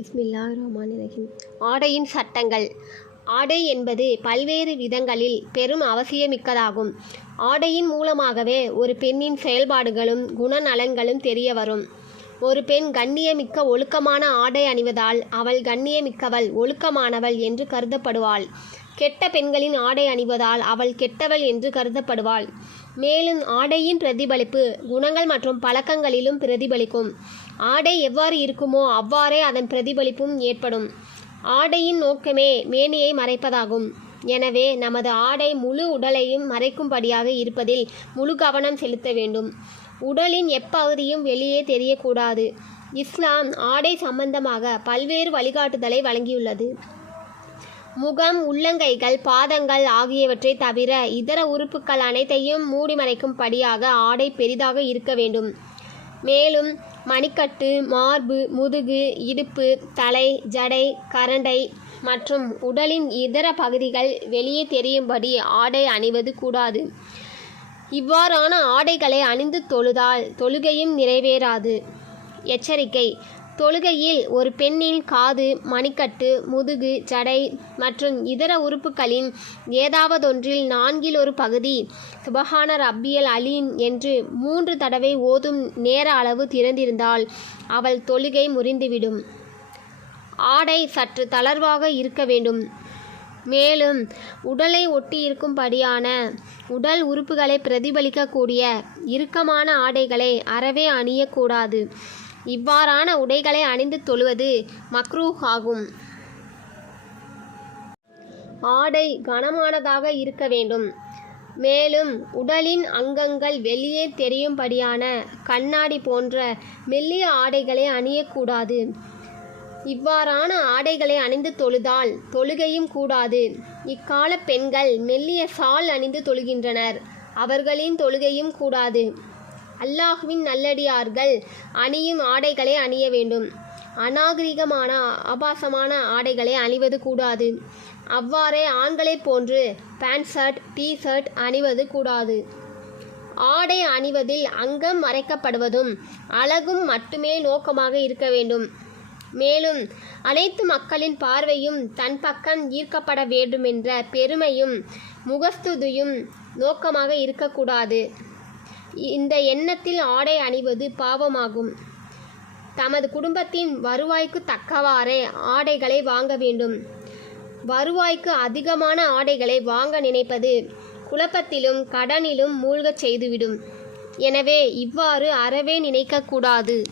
பிஸ்மில்லா ரஹ்மான் ரஹீம் ஆடையின் சட்டங்கள். ஆடை என்பது பல்வேறு விதங்களில் பெரும் அவசியமிக்கதாகும். ஆடையின் மூலமாகவே ஒரு பெண்ணின் செயல்பாடுகளும் குணநலன்களும் தெரிய வரும் ஒரு பெண் கண்ணியமிக்க ஒழுக்கமான ஆடை அணிவதால் அவள் கண்ணியமிக்கவள் ஒழுக்கமானவள் என்று கருதப்படுவாள். கெட்ட பெண்களின் ஆடை அணிவதால் அவள் கெட்டவள் என்று கருதப்படுவாள். மேலும் ஆடையின் பிரதிபலிப்பு குணங்கள் மற்றும் பழக்கங்களிலும் பிரதிபலிக்கும். ஆடை எவ்வாறு இருக்குமோ அவ்வாறே அதன் பிரதிபலிப்பும் ஏற்படும். ஆடையின் நோக்கமே மேனியை மறைப்பதாகும். எனவே நமது ஆடை முழு உடலையும் மறைக்கும்படியாக இருப்பதில் முழு கவனம் செலுத்த வேண்டும். உடலின் எப்பகுதியும் வெளியே தெரியக்கூடாது. இஸ்லாம் ஆடை சம்பந்தமாக பல்வேறு வழிகாட்டுதலை வழங்கியுள்ளது. முகம் உள்ளங்கைகள் பாதங்கள் ஆகியவற்றை தவிர இதர உறுப்புகள் அனைத்தையும் மூடி மறைக்கும்படியாக ஆடை பெரிதாக இருக்க வேண்டும். மேலும் மணிக்கட்டு மார்பு முதுகு இடுப்பு தலை ஜடை கரண்டை மற்றும் உடலின் இதர பகுதிகள் வெளியே தெரியும்படி ஆடை அணிவது கூடாது. இவ்வாறான ஆடைகளை அணிந்து தொழுதால் தொழுகையும் நிறைவேறாது. எச்சரிக்கை தொழுகையில் ஒரு பெண்ணின் காது மணிக்கட்டு முதுகு ஜடை மற்றும் இதர உறுப்புகளின் ஏதாவதொன்றில் நான்கில் ஒரு பகுதி சுபஹான ரப்பியல் அலீம் என்று மூன்று தடவை ஓதும் நேர அளவு திறந்திருந்தால் அவள் தொழுகை முறிந்துவிடும். ஆடை சற்று தளர்வாக இருக்க வேண்டும். மேலும் உடலை ஒட்டியிருக்கும்படியான உடல் உறுப்புகளை பிரதிபலிக்கக்கூடிய இறுக்கமான ஆடைகளை அறவே அணியக்கூடாது. இவ்வாறான உடைகளை அணிந்து தொழுவது மக்ரூஹ் ஆகும் ஆடை கனமானதாக இருக்க வேண்டும். மேலும் உடலின் அங்கங்கள் வெளியே தெரியும்படியான கண்ணாடி போன்ற மெல்லிய ஆடைகளை அணியக்கூடாது. இவ்வாறான ஆடைகளை அணிந்து தொழுதால் தொழுகையும் கூடாது. இக்கால பெண்கள் மெல்லிய சால் அணிந்து தொழுகின்றனர். அவர்களின் தொழுகையும் கூடாது. அல்லாஹுவின் நல்லடியார்கள் அணியும் ஆடைகளை அணிய வேண்டும். அநாகரிகமான ஆபாசமான ஆடைகளை அணிவது கூடாது. அவ்வாறே ஆண்களைப் போன்று பேண்ட் ஷர்ட் டி ஷர்ட் அணிவது கூடாது. ஆடை அணிவதில் அங்கம் மறைக்கப்படுவதும் அழகும் மட்டுமே நோக்கமாக இருக்க வேண்டும். மேலும் அனைத்து மக்களின் பார்வையும் தன் பக்கம் ஈர்க்கப்பட வேண்டுமென்ற பெருமையும் முகஸ்துதியும் நோக்கமாக இருக்கக்கூடாது. இந்த எண்ணத்தில் ஆடை அணிவது பாவமாகும். தமது குடும்பத்தின் வருவாய்க்கு தக்கவாறே ஆடைகளை வாங்க வேண்டும். வருவாய்க்கு அதிகமான ஆடைகளை வாங்க நினைப்பது குழப்பத்திலும் கடனிலும் மூழ்கச் செய்துவிடும். எனவே இவ்வாறு அறவே நினைக்கக்கூடாது.